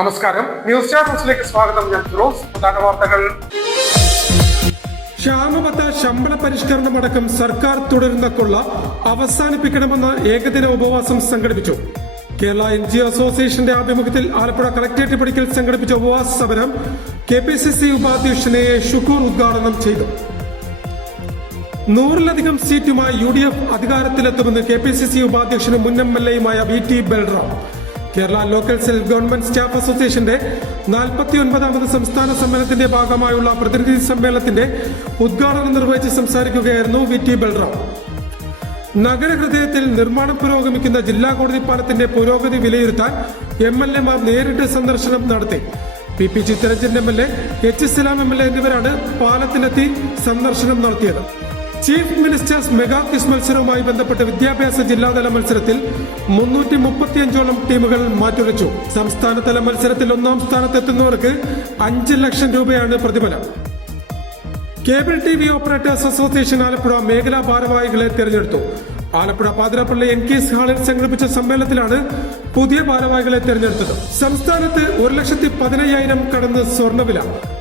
നമസ്കാരം, ന്യൂസ് ചാനൽസിലേക്ക് സ്വാഗതം. ഞാൻ ഫിറോസ്. പ്രധാന വാർത്തകൾ. ക്ഷാമബത്ത ശമ്പള പരിഷ്കരണമടക്കം സർക്കാർ തുടരുന്ന കൊള്ള അവസാനിപ്പിക്കണമെന്ന ഏകദിന ഉപവാസം സംഘടിപ്പിച്ചു. കേരള NGO അസോസിയേഷന്റെ ആഭിമുഖ്യത്തിൽ ആലപ്പുഴ കളക്ടറേറ്റ് പടിക്കൽ സംഘടിപ്പിച്ച ഉപവാസ സമരം KPCC ഉപാധ്യക്ഷൻ A. ഷുക്കൂർ ഉദ്ഘാടനം ചെയ്തു. 100-ലധികം സീറ്റുമായി UDF അധികാരത്തിലെത്തുമെന്ന് KPCC ഉപാധ്യക്ഷനും മുൻ MLA-യുമായ VT Balram. Kerala local self government staff അസോസിയേഷന്റെ 49ാമത് സംസ്ഥാന സമ്മേളനത്തിന്റെ ഭാഗമായുള്ള പ്രതിനിധി സമ്മേളനത്തിന്റെ ഉദ്ഘാടനം നിർവഹിച്ച് സംസാരിക്കുകയായിരുന്നു VT ബൽറാം. നഗരഹൃദയത്തിൽ നിർമ്മാണം പുരോഗമിക്കുന്ന ജില്ലാ കോടതി പാലത്തിന്റെ പുരോഗതി വിലയിരുത്താൻ MLA-മാർ നേരിട്ട് സന്ദർശനം നടത്തി. PP Chittaranjan MLA, H. സലാം MLA എന്നിവരാണ് പാലത്തിലെത്തി സന്ദർശനം നടത്തിയത്. ചീഫ് മിനിസ്റ്റേഴ്സ് മെഗാ ക്വിസ് മത്സരവുമായി ബന്ധപ്പെട്ട വിദ്യാഭ്യാസ ജില്ലാതല മത്സരത്തിൽ 335ഓളം ടീമുകൾ മാറ്റുരച്ചു. സംസ്ഥാനതല മത്സരത്തിൽ 1ാം സ്ഥാനത്തെത്തുന്നവർക്ക് 5 ലക്ഷം രൂപയാണ് പ്രതിഫലം. Cable TV operators association Alappuzha മേഖലാ ഭാരവാഹികളെ തെരഞ്ഞെടുത്തു. ആലപ്പുഴ പാതിരാപ്പള്ളി NKS ഹാളിൽ സംഘടിപ്പിച്ച സമ്മേളനത്തിലാണ് പുതിയ ഭാരവാഹികളെ തെരഞ്ഞെടുത്തത്. സംസ്ഥാനത്ത് 1,15,000 കടന്ന് സ്വർണ്ണവില.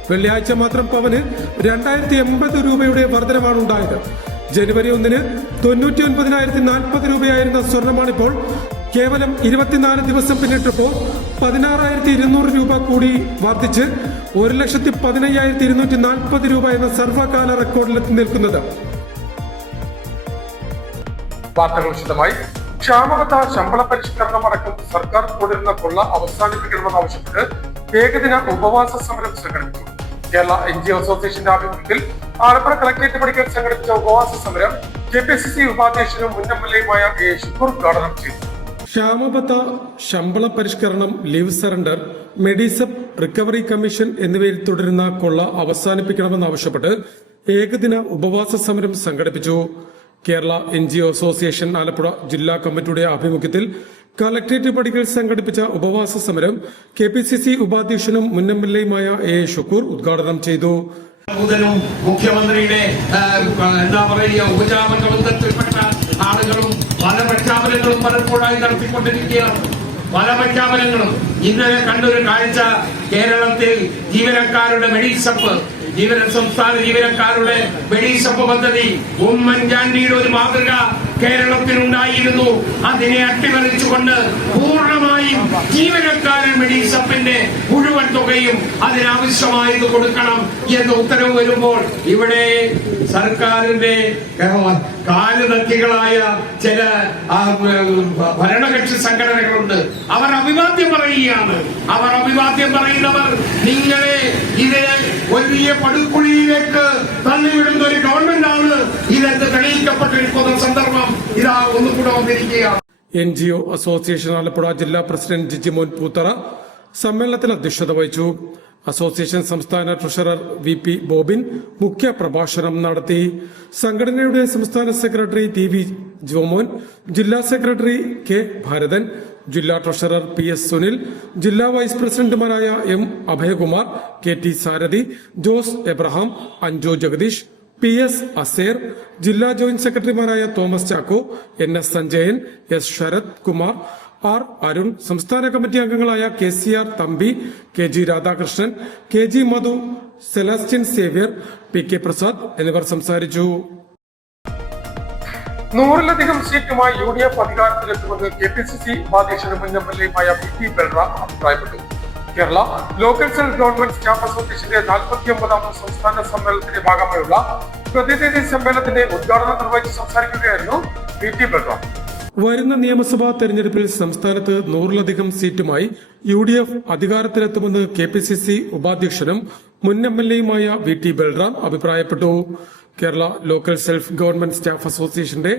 വെള്ളിയാഴ്ച മാത്രം പവന് 2,080 രൂപയുടെ വർധനമാണ് ഉണ്ടായത്. ജനുവരി 1-ന് 99,040 രൂപയായിരുന്ന സ്വർണമാണിപ്പോൾ കേവലം 24 ദിവസം പിന്നിട്ടപ്പോൾ 16,200 രൂപ കൂടി വർദ്ധിച്ച് 1,15,240 രൂപ എന്ന സർവകാല റെക്കോർഡിലെത്തി നിൽക്കുന്നത്. വാർത്തകൾ വിശദമായി. ക്ഷാമബത്ത ശമ്പള പരിഷ്കരണമടക്കം സർക്കാർ തുടരുന്ന കൊള്ള അവസാനിപ്പിക്കണമെന്നാവശ്യപ്പെട്ട് ഏകദിന ഉപവാസ സമരം സംഘടിപ്പിച്ചു. കേരള NGO അസോസിയേഷന്റെ ആഭിമുഖ്യത്തിൽ ആലപ്പുഴ കളക്ടറേറ്റ് പടിക്കൽ സംഘടിപ്പിച്ച ഉപവാസ സമരം KPCC ഉപാധ്യക്ഷനും മുൻ MLA-യുമായ A. ഷുക്കൂർ ഉദ്ഘാടനം ചെയ്തു. ക്ഷാമബത്ത, ശമ്പള പരിഷ്കരണം, leave surrender, Medisep, recovery commission എന്നിവയിൽ തുടരുന്ന കൊള്ള അവസാനിപ്പിക്കണമെന്നാവശ്യപ്പെട്ട് ഏകദിന ഉപവാസ സമരം സംഘടിപ്പിച്ചു. കേരള NGO അസോസിയേഷൻ ആലപ്പുഴ ജില്ലാ കമ്മിറ്റിയുടെ ആഭിമുഖ്യത്തിൽ കളക്ടറേറ്റ് പടിക്കൽ സംഘടിപ്പിച്ച ഉപവാസ സമരം KPCC ഉപാധ്യക്ഷനും മുൻ MLA-യുമായ A. ഷുക്കൂർ ഉദ്ഘാടനം ചെയ്തു. മുഖ്യമന്ത്രിയുടെ ഉപജാപക ബന്ധത്തിൽപ്പെട്ട ആളുകളും പല പ്രഖ്യാപനങ്ങളും പലപ്പോഴായി നടത്തിക്കൊണ്ടിരിക്കുകയാണ്. പല പ്രഖ്യാപനങ്ങളും ഇന്നലെ കണ്ടൊരു കാഴ്ച, കേരളത്തിൽ ജീവനക്കാരുടെ മെഡിസപ്പ്, സംസ്ഥാന ജീവനക്കാരുടെ മെഡിസപ്പ് പദ്ധതി, ഉമ്മൻചാണ്ടിയുടെ ഒരു മാതൃക കേരളത്തിലുണ്ടായിരുന്നു. അതിനെ അട്ടിമറിച്ചുകൊണ്ട് പൂർണ്ണമായും ജീവനക്കാരൻ മെഡിസപ്പിന്റെ മുഴുവൻ തുകയും അതിനാവശ്യമായത് കൊടുക്കണം എന്ന ഉത്തരവ് വരുമ്പോൾ ഇവിടെ സർക്കാരിന്റെ കാലുനക്കികളായ ചില ഭരണകക്ഷി സംഘടനകളുണ്ട്. അവർ അഭിവാദ്യം പറയുകയാണ്. അവർ അഭിവാദ്യം പറയുന്നവർ നിങ്ങളെ ഇതിനെ വലിയ പടുകുഴിയിലേക്ക് തള്ളിവിടുന്ന ഒരു ഗവൺമെന്റ് ആണ് ഇതെന്ന് തെളിയിക്കപ്പെട്ടിരിക്കുന്ന സന്ദർഭം ഇതാ ഒന്നുകൂടെ വന്നിരിക്കുകയാണ്. NGO അസോസിയേഷൻ ആലപ്പുഴ ജില്ലാ പ്രസിഡന്റ് ജിജിമോൻ പൂത്തറ സമ്മേളനത്തിൽ അധ്യക്ഷത വഹിച്ചു. അസോസിയേഷൻ സംസ്ഥാന ട്രഷറർ VP ബോബിൻ മുഖ്യ പ്രഭാഷണം നടത്തി. സംഘടനയുടെ സംസ്ഥാന സെക്രട്ടറി TV ജോമോൻ, ജില്ലാ സെക്രട്ടറി K. ഭാരതൻ, ജില്ലാ ട്രഷറർ PS സുനിൽ, ജില്ലാ വൈസ് പ്രസിഡന്റുമാരായ M. Abhayakumar, KT Sarathi, Jose Abraham, Anju Jagadish, PS Aser, ജില്ലാ ജോയിന്റ് സെക്രട്ടറിമാരായ Thomas Chacko, NS Sanjayan, S. Sarath Kumar, R. Arun, സംസ്ഥാന കമ്മിറ്റി അംഗങ്ങളായ KCR Thampi, KG Radhakrishnan, KG Madhu, Celestin Xavier, PK Prasad എന്നിവർ സംസാരിച്ചു. 100-ലധികം സീറ്റുമായി UDF അധികാരത്തിലെത്തുമെന്ന് KPCC ഉപാധ്യക്ഷനും മുൻ MLA-യുമായ VT ബൽറാം അഭിപ്രായപ്പെട്ടു. Kerala local self government staff അസോസിയേഷന്റെ 49ാമത് സംസ്ഥാന സമ്മേളനത്തിന്റെ ഭാഗമായുള്ള പ്രതിനിധി സമ്മേളനത്തിന്റെ ഉദ്ഘാടനം നിർവഹിച്ച് സംസാരിക്കുകയായിരുന്നു VT ബൽറാം. വരുന്ന നിയമസഭാ തെരഞ്ഞെടുപ്പിൽ സംസ്ഥാനത്ത് 100-ലധികം സീറ്റുമായി UDF അധികാരത്തിലെത്തുമെന്ന് KPCC ഉപാധ്യക്ഷനും മുൻ MLA-യുമായ VT ബൽറാം അഭിപ്രായപ്പെട്ടു. Kerala local self government staff അസോസിയേഷന്റെ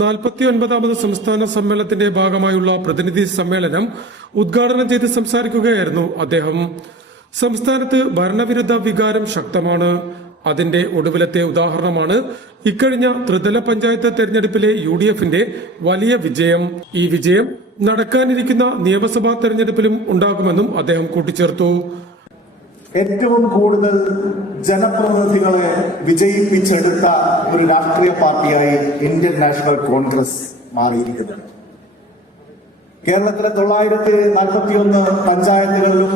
49ാമത് സംസ്ഥാന സമ്മേളനത്തിന്റെ ഭാഗമായുള്ള പ്രതിനിധി സമ്മേളനം ഉദ്ഘാടനം ചെയ്ത് സംസാരിക്കുകയായിരുന്നു അദ്ദേഹം. സംസ്ഥാനത്ത് ഭരണവിരുദ്ധ വികാരം ശക്തമാണ്. അതിന്റെ ഒടുവിലത്തെ ഉദാഹരണമാണ് ഇക്കഴിഞ്ഞ ത്രിതല പഞ്ചായത്ത് തെരഞ്ഞെടുപ്പിലെ UDF-ന്റെ വലിയ വിജയം. ഈ വിജയം നടക്കാനിരിക്കുന്ന നിയമസഭാ തെരഞ്ഞെടുപ്പിലും ഉണ്ടാകുമെന്നും അദ്ദേഹം കൂട്ടിച്ചേർത്തു. ഏറ്റവും കൂടുതൽ ജനപ്രതിനിധികളെ വിജയിപ്പിച്ചെടുത്ത ഒരു രാഷ്ട്രീയ പാർട്ടിയായി ഇന്ത്യൻ നാഷണൽ കോൺഗ്രസ് മാറിയിരിക്കുന്നത്. കേരളത്തിലെ 941 പഞ്ചായത്തുകളിലും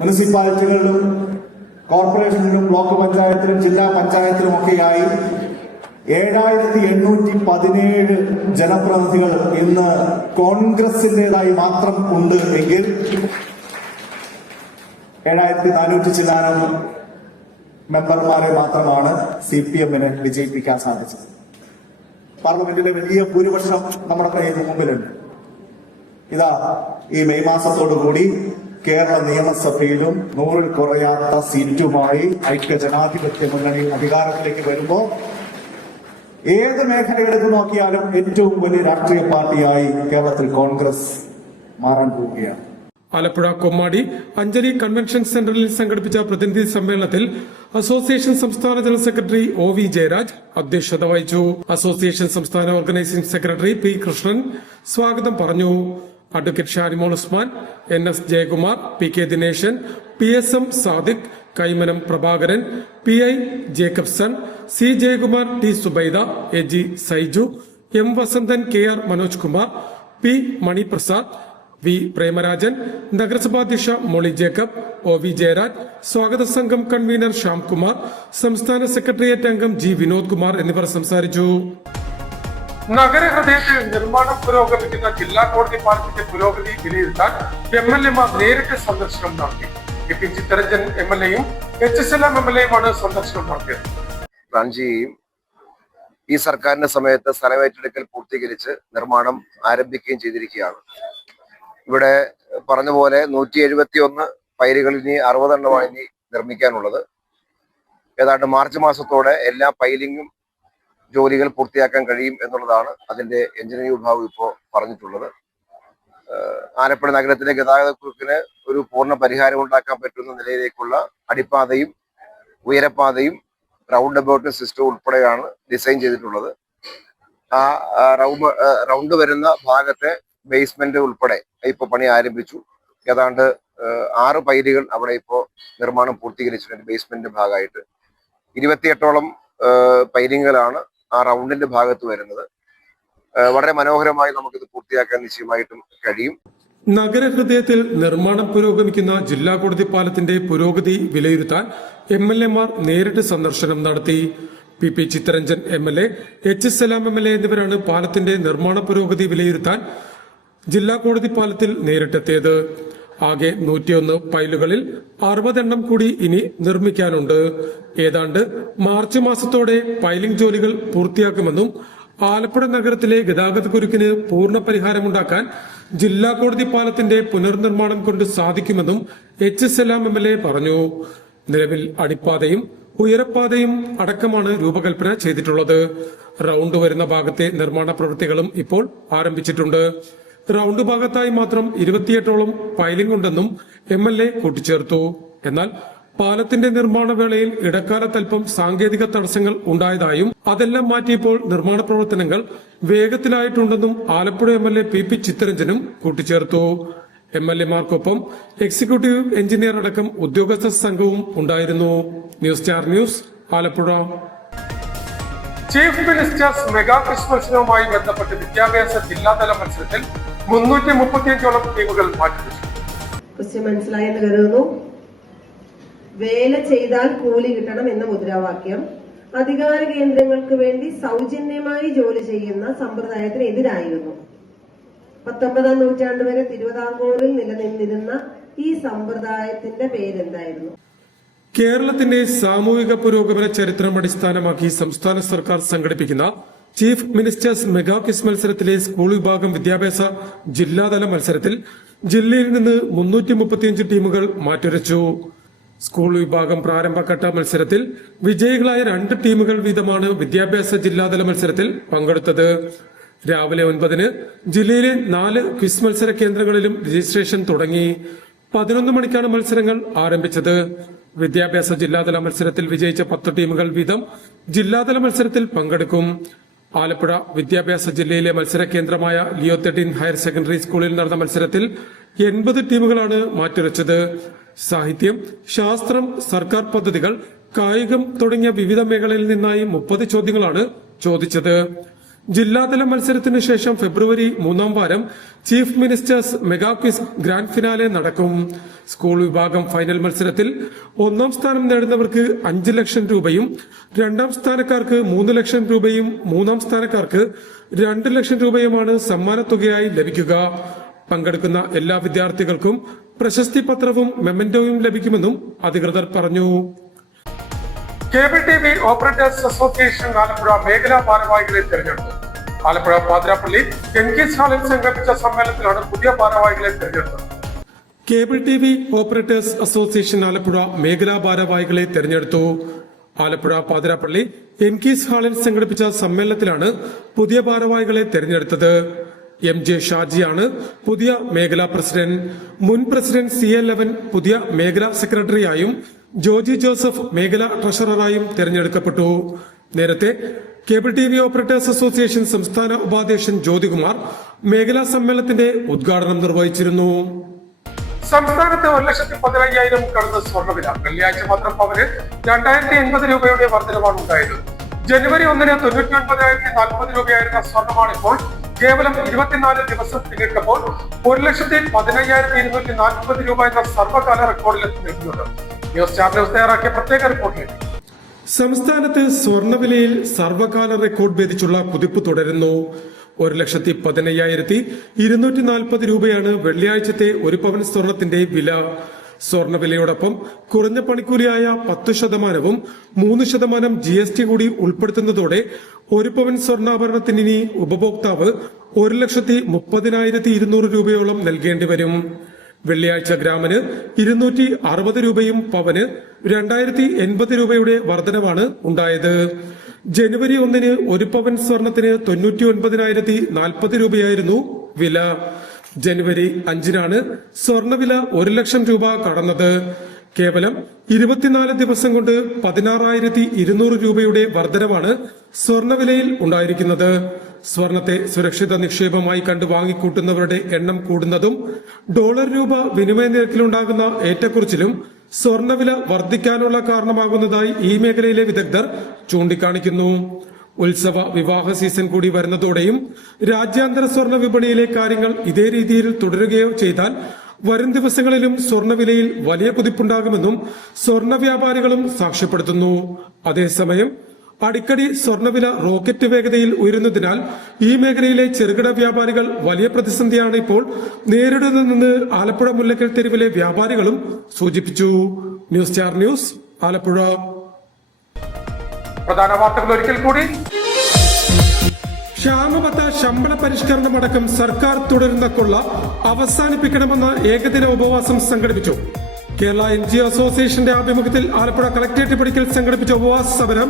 മുനിസിപ്പാലിറ്റികളിലും കോർപ്പറേഷനിലും ബ്ലോക്ക് പഞ്ചായത്തിലും ജില്ലാ പഞ്ചായത്തിലും ഒക്കെയായി 7817 ജനപ്രതിനിധികൾ ഇന്ന് കോൺഗ്രസിന്റേതായി മാത്രം ഉണ്ട് എങ്കിൽ 7400 ചില്ലാനം മെമ്പർമാരെ മാത്രമാണ് CPM-ന് വിജയിപ്പിക്കാൻ സാധിച്ചത്. പാർലമെന്റിലെ വലിയ ഭൂരിപക്ഷം നമ്മുടെ കയ്യിൽ മുമ്പിലുണ്ട്. ഇതാ ഈ മെയ് മാസത്തോടുകൂടി കേരള നിയമസഭയിലും 100-ൽ കുറയാത്ത സീറ്റുമായി ഐക്യജനാധിപത്യ മുന്നണി അധികാരത്തിലേക്ക് വരുമ്പോൾ ഏത് മേഖലയെടുത്ത് നോക്കിയാലും ഏറ്റവും വലിയ രാഷ്ട്രീയ പാർട്ടിയായി കേരളത്തിൽ കോൺഗ്രസ് മാറാൻ പോവുകയാണ്. ആലപ്പുഴ കൊമ്മാടി അഞ്ജലി കൺവെൻഷൻ സെന്ററിൽ സംഘടിപ്പിച്ച പ്രതിനിധി സമ്മേളനത്തിൽ അസോസിയേഷൻ സംസ്ഥാന ജനറൽ സെക്രട്ടറി OV ജയരാജ് അധ്യക്ഷത വഹിച്ചു. അസോസിയേഷൻ സംസ്ഥാന ഓർഗനൈസിംഗ് സെക്രട്ടറി P കൃഷ്ണൻ സ്വാഗതം പറഞ്ഞു. Advocate Shanimol Usman, NS Jayakumar, PK Dineshan, PSM Sadiq, Kaimanam Prabhakaran, PI Jacobson, C Jayakumar, T Subaida, AG Saiju, M Vasanthan, KR Manoj Kumar, P Maniprasad, V Premarajan, നഗരസഭാധ്യക്ഷ മോളി ജേക്കബ്, OV ജയരാജ്, സ്വാഗത സംഘം കൺവീനർ ശ്യാംകുമാർ, സംസ്ഥാന സെക്രട്ടേറിയറ്റ് അംഗം G വിനോദ് കുമാർ എന്നിവർ സംസാരിച്ചു. നഗരഹൃദയത്തിൽ നിർമ്മാണം പുരോഗമിക്കുന്ന ജില്ലാ കോടതി പാലത്തിന്റെ പുരോഗതി വിലയിരുത്താൻ MLA-മാർ നേരിട്ട് സന്ദർശനം നടത്തി. PP ചിത്തരഞ്ജൻ MLA-യും HSLM MLA-യുമാണ് സന്ദർശനം നടത്തിയത്. റാഞ്ചിയെയും ഈ സർക്കാരിന്റെ സമയത്ത് സ്ഥലമേറ്റെടുക്കൽ പൂർത്തീകരിച്ച് നിർമ്മാണം ആരംഭിക്കുകയും ചെയ്തിരിക്കുകയാണ്. ഇവിടെ പറഞ്ഞ പോലെ 171 പൈലുകൾ ഇനി 60 എണ്ണമാണ് ഇനി നിർമ്മിക്കാനുള്ളത്. ഏതാണ്ട് മാർച്ച് മാസത്തോടെ എല്ലാ പൈലിങ്ങും ജോലികൾ പൂർത്തിയാക്കാൻ കഴിയും എന്നുള്ളതാണ് അതിന്റെ എഞ്ചിനീയറിംഗ് വിഭാഗം ഇപ്പോൾ പറഞ്ഞിട്ടുള്ളത്. ആലപ്പുഴ നഗരത്തിലെ ഗതാഗതക്കുരുക്കിന് ഒരു പൂർണ്ണ പരിഹാരം ഉണ്ടാക്കാൻ പറ്റുന്ന നിലയിലേക്കുള്ള അടിപ്പാതയും ഉയരപ്പാതയും റൗണ്ട് അബൌട്ട് സിസ്റ്റം ഉൾപ്പെടെയാണ് ഡിസൈൻ ചെയ്തിട്ടുള്ളത്. ആ റൗണ്ട് വരുന്ന ഭാഗത്തെ ബേസ്മെന്റ് ഉൾപ്പെടെ ഇപ്പൊ പണി ആരംഭിച്ചു. ഏതാണ്ട് 6 പൈലുകൾ അവിടെ ഇപ്പോൾ നിർമ്മാണം പൂർത്തീകരിച്ചിട്ടുണ്ട്. ബേസ്മെന്റിന്റെ ഭാഗമായിട്ട് 28ഓളം പൈലിങ്ങുകളാണ് ആ റൗണ്ടിന്റെ ഭാഗത്ത് വരുന്നത്. വളരെ മനോഹരമായി നമുക്കിത് പൂർത്തിയാക്കാൻ നിശ്ചയമായിട്ടും കഴിയും. നഗരഹൃദയത്തിൽ നിർമ്മാണം പുരോഗമിക്കുന്ന ജില്ലാ കോടതി പാലത്തിന്റെ പുരോഗതി വിലയിരുത്താൻ MLA-മാർ നേരിട്ട് സന്ദർശനം നടത്തി. PP Chittaranjan MLA, HSLM MLA എന്നിവരാണ് പാലത്തിന്റെ നിർമ്മാണ പുരോഗതി വിലയിരുത്താൻ ജില്ലാ കോടതി പാലത്തിൽ നേരിട്ടെത്തിയത്. ആകെ 101 പൈലുകളിൽ 60 എണ്ണം കൂടി ഇനി നിർമ്മിക്കാനുണ്ട്. ഏതാണ്ട് മാർച്ച് മാസത്തോടെ പൈലിംഗ് ജോലികൾ പൂർത്തിയാക്കുമെന്നും ആലപ്പുഴ നഗരത്തിലെ ഗതാഗതക്കുരുക്കിന് പൂർണ്ണ പരിഹാരമുണ്ടാക്കാൻ ജില്ലാ കോടതി പാലത്തിന്റെ പുനർനിർമ്മാണം കൊണ്ട് സാധിക്കുമെന്നും HSLM MLA പറഞ്ഞു. നിലവിൽ അടിപ്പാതയും ഉയരപ്പാതയും അടക്കമാണ് രൂപകൽപ്പന ചെയ്തിട്ടുള്ളത്. റൗണ്ട് വരുന്ന ഭാഗത്തെ നിർമ്മാണ പ്രവൃത്തികളും ഇപ്പോൾ ആരംഭിച്ചിട്ടുണ്ട്. റൗണ്ട് ഭാഗത്തായി മാത്രം 28ഓളം പൈലിംഗ് ഉണ്ടെന്നും MLA കൂട്ടിച്ചേർത്തു. എന്നാൽ പാലത്തിന്റെ നിർമ്മാണ വേളയിൽ ഇടക്കാലത്തൽപ്പം സാങ്കേതിക തടസ്സങ്ങൾ ഉണ്ടായതായും അതെല്ലാം മാറ്റിയപ്പോൾ നിർമ്മാണ പ്രവർത്തനങ്ങൾ വേഗത്തിലായിട്ടുണ്ടെന്നും ആലപ്പുഴ MLA PP ചിത്തരഞ്ജനും കൂട്ടിച്ചേർത്തു. MLA-മാർക്കൊപ്പം എക്സിക്യൂട്ടീവ് എഞ്ചിനീയർ അടക്കം ഉദ്യോഗസ്ഥ സംഘവും ഉണ്ടായിരുന്നു. News star news, Alappuzha. Chief minister's mega quiz മത്സരവുമായി ബന്ധപ്പെട്ട് വിദ്യാഭ്യാസ ജില്ലാതല മത്സരത്തിൽ 335ഓളം ടീമുകൾ മാറ്റിവെച്ചു. ക്വസ്റ്റ്യൻ മനസ്സിലായെന്ന് കരുതുന്നു. വേല ചെയ്താൽ കൂലി കിട്ടണം എന്ന മുദ്രാവാക്യം അധികാര കേന്ദ്രങ്ങൾക്ക് വേണ്ടി സൗജന്യമായി ജോലി ചെയ്യുന്ന സമ്പ്രദായത്തിന് എതിരായിരുന്നു. 19-ാം നൂറ്റാണ്ട് വരെ തിരുവിതാംകൂറിൽ നിലനിന്നിരുന്ന ഈ സമ്പ്രദായത്തിന്റെ പേരെന്തായിരുന്നു? കേരളത്തിന്റെ സാമൂഹിക പുരോഗമന ചരിത്രം അടിസ്ഥാനമാക്കി സംസ്ഥാന സർക്കാർ സംഘടിപ്പിക്കുന്ന ചീഫ് മിനിസ്റ്റേഴ്സ് മെഗാ ക്വിസ് മത്സരത്തിലെ സ്കൂൾ വിഭാഗം വിദ്യാഭ്യാസ ജില്ലാതല മത്സരത്തിൽ ജില്ലയിൽ നിന്ന് 335 ടീമുകൾ മാറ്റുരച്ചു. സ്കൂൾ വിഭാഗം പ്രാരംഭഘട്ട മത്സരത്തിൽ വിജയികളായ 2 ടീമുകൾ വീതമാണ് വിദ്യാഭ്യാസ ജില്ലാതല മത്സരത്തിൽ പങ്കെടുത്തത്. രാവിലെ 9-ന് ജില്ലയിലെ 4 ക്വിസ് മത്സര കേന്ദ്രങ്ങളിലും രജിസ്ട്രേഷൻ തുടങ്ങി. 11 മണിക്കാണ് മത്സരങ്ങൾ ആരംഭിച്ചത്. വിദ്യാഭ്യാസ ജില്ലാതല മത്സരത്തിൽ വിജയിച്ച 10 ടീമുകൾ വീതം ജില്ലാതല മത്സരത്തിൽ പങ്കെടുക്കും. ആലപ്പുഴ വിദ്യാഭ്യാസ ജില്ലയിലെ മത്സര കേന്ദ്രമായ ലിയോ 13 ഹയർ സെക്കൻഡറി സ്കൂളിൽ നടന്ന മത്സരത്തിൽ 80 ടീമുകളാണ് മാറ്റുരച്ചത്. സാഹിത്യം, ശാസ്ത്രം, സർക്കാർ പദ്ധതികൾ, കായികം തുടങ്ങിയ വിവിധ മേഖലയിൽ നിന്നായി 30 ചോദ്യങ്ങളാണ് ചോദിച്ചത്. ജില്ലാതല മത്സരത്തിന് ശേഷം ഫെബ്രുവരി 3-ാം വാരം chief minister's mega quiz grand finale നടക്കും. സ്കൂൾ വിഭാഗം ഫൈനൽ മത്സരത്തിൽ 1-ാം സ്ഥാനം നേടുന്നവർക്ക് 5 ലക്ഷം രൂപയും 2-ാം സ്ഥാനക്കാർക്ക് 3 ലക്ഷം രൂപയും 3-ാം സ്ഥാനക്കാർക്ക് 2 ലക്ഷം രൂപയുമാണ് സമ്മാനത്തുകയായി ലഭിക്കുക. പങ്കെടുക്കുന്ന എല്ലാ വിദ്യാർത്ഥികൾക്കും പ്രശസ്തി പത്രവും മെമന്റോയും ലഭിക്കുമെന്നും അധികൃതർ പറഞ്ഞു. Cable T V operators association Alappuzha മേഖലാ ഭാരവാഹികളെ തെരഞ്ഞെടുത്തു. ആലപ്പുഴ പാതിരാപ്പള്ളി എൻകേസ് ഹാളിൽ സംഘടിപ്പിച്ച സമ്മേളനത്തിലാണ് പുതിയ ഭാരവാഹികളെ തെരഞ്ഞെടുത്തത്. Cable T V operators association Alappuzha മേഖലാ ഭാരവാഹികളെ തെരഞ്ഞെടുത്തു. ആലപ്പുഴ പാതിരാപ്പള്ളി എൻകേസ് ഹാളിൽ സംഘടിപ്പിച്ച സമ്മേളനത്തിലാണ് പുതിയ ഭാരവാഹികളെ തെരഞ്ഞെടുത്തത്. MJ ഷാജിയാണ് പുതിയ മേഖലാ പ്രസിഡന്റ്. മുൻ പ്രസിഡന്റ് CA11 പുതിയ മേഖലാ സെക്രട്ടറിയായും ജോജി ജോസഫ് മേഖലാ ട്രഷററായും തെരഞ്ഞെടുക്കപ്പെട്ടു. നേരത്തെ cable T V operators association സംസ്ഥാന ഉപാധ്യക്ഷൻ ജ്യോതികുമാർ മേഖലാ സമ്മേളനത്തിന്റെ ഉദ്ഘാടനം നിർവഹിച്ചിരുന്നു. സംസ്ഥാനത്ത് 1,15,000 കടന്ന് സ്വർണ്ണവില. വെള്ളിയാഴ്ച മാത്രം പവന് 2,080 രൂപയുടെ വർധനമാണ് ഉണ്ടായത്. ജനുവരി 1-ന് 99,040 രൂപയായിരുന്ന സ്വർണ്ണമാണ് ഇപ്പോൾ കേവലം 24 ദിവസം പിന്നിട്ടപ്പോൾ 1,15,240 രൂപ എന്ന സർവകാല റെക്കോർഡിലെത്തി നിൽക്കുന്നുണ്ട്. ന്യൂസ് ചാനൽ തയ്യാറാക്കിയ പ്രത്യേക റിപ്പോർട്ടിലേക്ക്. സംസ്ഥാനത്ത് സ്വർണ്ണവിലയിൽ സർവകാല റെക്കോർഡ് ഭേദിച്ചുള്ള കുതിപ്പ് തുടരുന്നു. 1,15,240 രൂപയാണ് വെള്ളിയാഴ്ചത്തെ ഒരു പവൻ സ്വർണത്തിന്റെ വില. സ്വർണ്ണവിലയോടൊപ്പം കുറഞ്ഞ പണിക്കൂലിയായ 10%, 3% GST കൂടി ഉൾപ്പെടുത്തുന്നതോടെ ഒരു പവൻ സ്വർണ്ണാഭരണത്തിന് ഇനി ഉപഭോക്താവ് 1,30,200 രൂപയോളം നൽകേണ്ടി വരും. വെള്ളിയാഴ്ച ഗ്രാമിന് 260 രൂപയും പവന് 2,080 രൂപയുടെ വർധനവാണ് ഉണ്ടായത്. ജനുവരി 1-ന് ഒരു പവൻ സ്വർണത്തിന് 99,040 രൂപയായിരുന്നു വില. ജനുവരി 5-നാണ് സ്വർണ്ണവില 1 ലക്ഷം രൂപ കടന്നത്. കേവലം 24 ദിവസം കൊണ്ട് 16,200 രൂപയുടെ വർധനവാണ് സ്വർണ്ണവിലയിൽ ഉണ്ടായിരിക്കുന്നത്. സ്വർണത്തെ സുരക്ഷിത നിക്ഷേപമായി കണ്ടു വാങ്ങിക്കൂട്ടുന്നവരുടെ എണ്ണം കൂടുന്നതും ഡോളർ രൂപ വിനിമയ നിരക്കിലുണ്ടാകുന്ന ഏറ്റക്കുറച്ചിലും സ്വർണ്ണവില വർദ്ധിക്കാനുള്ള കാരണമാകുന്നതായി ഈ മേഖലയിലെ വിദഗ്ധർ ചൂണ്ടിക്കാണിക്കുന്നു. ഉത്സവ വിവാഹ സീസൺ കൂടി വരുന്നതോടെയും രാജ്യാന്തര സ്വർണ്ണ വിപണിയിലെ കാര്യങ്ങൾ ഇതേ രീതിയിൽ തുടരുകയോ ചെയ്താൽ വരും ദിവസങ്ങളിലും സ്വർണ്ണവിലയിൽ വലിയ കുതിപ്പുണ്ടാകുമെന്നും സ്വർണ്ണ വ്യാപാരികളും സാക്ഷ്യപ്പെടുത്തുന്നു. അതേസമയം അടിക്കടി സ്വർണ്ണവില റോക്കറ്റ് വേഗതയിൽ ഉയരുന്നതിനാൽ ഈ മേഖലയിലെ ചെറുകിട വ്യാപാരികൾ വലിയ പ്രതിസന്ധിയാണ് ഇപ്പോൾ നേരിടുന്നതെന്ന് ആലപ്പുഴ മുല്ലക്കൽ തെരുവിലെ വ്യാപാരികളും സൂചിപ്പിച്ചു. News star news, Alappuzha. പ്രധാന വാർത്തകൾ ഒരിക്കൽ കൂടി. ക്ഷാമബത്ത ശമ്പള പരിഷ്കരണമടക്കം സർക്കാർ തുടരുന്ന കൊള്ള അവസാനിപ്പിക്കണമെന്ന ഏകദിന ഉപവാസം സംഘടിപ്പിച്ചു. കേരള NGO അസോസിയേഷന്റെ ആഭിമുഖ്യത്തിൽ ആലപ്പുഴ കളക്ടറേറ്റ് പടിക്കൽ സംഘടിപ്പിച്ച ഉപവാസ സമരം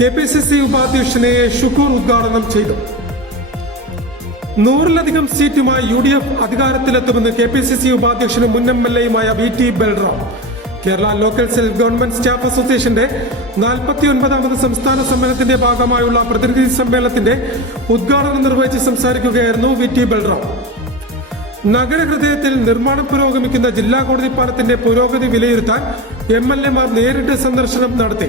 KPCC ഉപാധ്യക്ഷനെ ഷുക്കൂർ ഉദ്ഘാടനം ചെയ്തു. 100-ലധികം സീറ്റുമായി UDF അധികാരത്തിലെത്തുമെന്ന് KPCC ഉപാധ്യക്ഷനും മുൻ MLAയുമായ VT Balram. Kerala local self government staff അസോസിയേഷന്റെ 49ാമത് സംസ്ഥാന സമ്മേളനത്തിന്റെ ഭാഗമായുള്ള പ്രതിനിധി സമ്മേളനത്തിന്റെ ഉദ്ഘാടനം നിർവഹിച്ച് സംസാരിക്കുകയായിരുന്നു VT ബൽറാം. നഗരഹൃദയത്തിൽ നിർമ്മാണം പുരോഗമിക്കുന്ന ജില്ലാ കോടതി പാലത്തിന്റെ പുരോഗതി വിലയിരുത്താൻ MLAമാർ നേരിട്ട് സന്ദർശനം നടത്തി.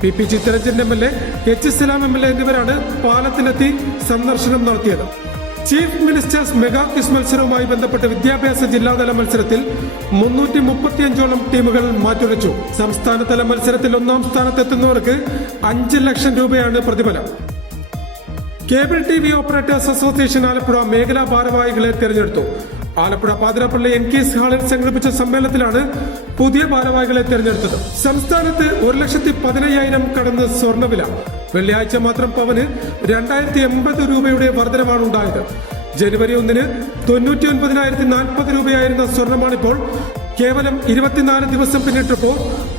PP ചിത്തരഞ്ജൻ MLA, H സലാം MLA എന്നിവരാണ് പാലത്തിലെത്തി സന്ദർശനം നടത്തിയത്. ചീഫ് മിനിസ്റ്റേഴ്സ് മെഗാ ക്വിസ് മത്സരവുമായി ബന്ധപ്പെട്ട് വിദ്യാഭ്യാസ ജില്ലാതല മത്സരത്തിൽ 335ഓളം ടീമുകൾ മാറ്റുരച്ചു. സംസ്ഥാനതല മത്സരത്തിൽ 1-ാം സ്ഥാനത്തെത്തുന്നവർക്ക് 5 ലക്ഷം രൂപയാണ് പ്രതിഫലം. Cable TV operators association Alappuzha മേഖലാ ഭാരവാഹികളെ തെരഞ്ഞെടുത്തു. ആലപ്പുഴ പാതിരാപ്പള്ളി എൻകേസ് ഹാളിൽ സംഘടിപ്പിച്ച സമ്മേളനത്തിലാണ് പുതിയ ഭാരവാഹികളെ തെരഞ്ഞെടുത്തത്. സംസ്ഥാനത്ത് 1,15,000 കടന്ന് സ്വർണ്ണവില. വെള്ളിയാഴ്ച മാത്രം പവന് 2,080 രൂപയുടെ വർധനമാണ് ഉണ്ടായത്. ജനുവരി 1-ന് 99,040 രൂപയായിരുന്ന സ്വർണമാണിപ്പോൾ കേവലം 24 ദിവസം പിന്നിട്ടപ്പോൾ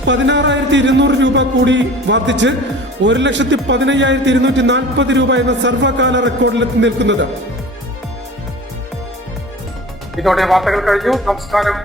16,200 രൂപ കൂടി വർദ്ധിച്ച് 1,15,240 രൂപ എന്ന സർവകാല റെക്കോർഡിലെത്തി നിൽക്കുന്നത്. ഇതോടെ വാർത്തകൾ കഴിഞ്ഞു. നമസ്കാരം.